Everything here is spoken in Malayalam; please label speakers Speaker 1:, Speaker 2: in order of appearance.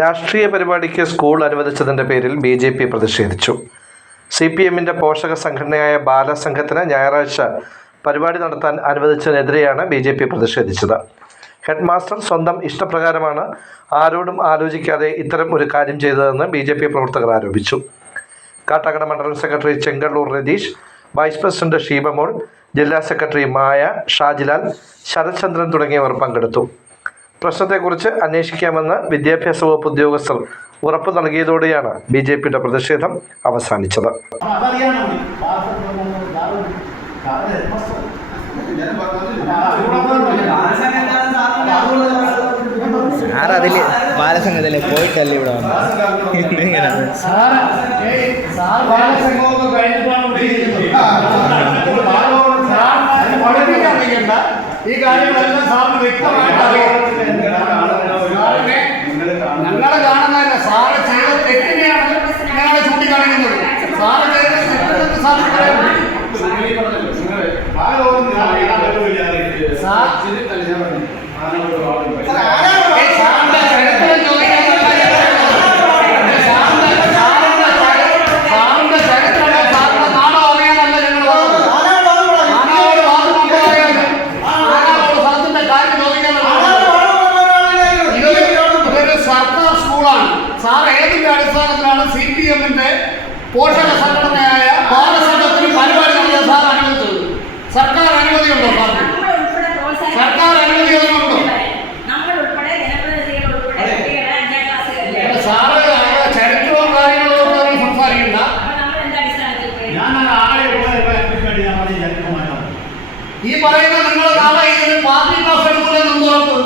Speaker 1: രാഷ്ട്രീയ പരിപാടിക്ക് സ്കൂൾ അനുവദിച്ചതിന്റെ പേരിൽ ബി ജെ പി പ്രതിഷേധിച്ചു. സി പി എമ്മിന്റെ പോഷക സംഘടനയായ ബാലസംഘത്തിന് ഞായറാഴ്ച പരിപാടി നടത്താൻ അനുവദിച്ചതിനെതിരെയാണ് ബി ജെ പി പ്രതിഷേധിച്ചത്. ഹെഡ് മാസ്റ്റർ സ്വന്തം ഇഷ്ടപ്രകാരമാണ് ആരോടും ആലോചിക്കാതെ ഇത്തരം ഒരു കാര്യം ചെയ്തതെന്ന് ബി ജെ പി പ്രവർത്തകർ ആരോപിച്ചു. കാട്ടാക്കട മണ്ഡലം secretary Chengalloor Ratheesh vice president Sheebamol ജില്ലാ സെക്രട്ടറി മായ ഷാജിലാൽ ശരത്ചന്ദ്രൻ തുടങ്ങിയവർ പങ്കെടുത്തു. പ്രശ്നത്തെക്കുറിച്ച് അന്വേഷിക്കാമെന്ന് വിദ്യാഭ്യാസ വകുപ്പ് ഉദ്യോഗസ്ഥർ ഉറപ്പ് നൽകിയതോടെയാണ് ബി ജെ പിയുടെ പ്രതിഷേധം അവസാനിച്ചത്
Speaker 2: സാറതിൽ ബാലസംഘത്തിലെ പോയിട്ടല്ലേ ഇവിടെ വന്നത്.
Speaker 3: ഈ കാര്യങ്ങളെല്ലാം സാറിന് വ്യക്തമായിട്ട് അറിയാം സാറിനെ ഞങ്ങളെ കാണുന്നതല്ല സാറ് ചെയ്ത തെറ്റിനെയാണ് ഞങ്ങളെ ചൂണ്ടിക്കാണിക്കുന്നത് സാറ് ചെയ്ത തെറ്റിനെന്ന് സാറിന് പറയാം സാർ സാർ ഏതിന്റെ അടിസ്ഥാനത്തിലാണ് സി പി എമ്മിന്റെ പോഷക സംഘടനയായ പാലസംഘത്തിന് പരിപാടി നടത്താൻ സാർ അനുവദിച്ചത് സർക്കാർ അനുമതിയുണ്ടോ സാർ? സർക്കാർ അനുമതി അതിനുണ്ടോ സാറ് ചരിത്രവും കാര്യങ്ങളും ഒന്നും സംസാരിക്കില്ല ഈ പറയുന്ന നിങ്ങൾ നാളെ ഇതിന് പാർട്ടി ക്ലാസ് എടുക്കില്ലെന്ന് ഉറപ്പ്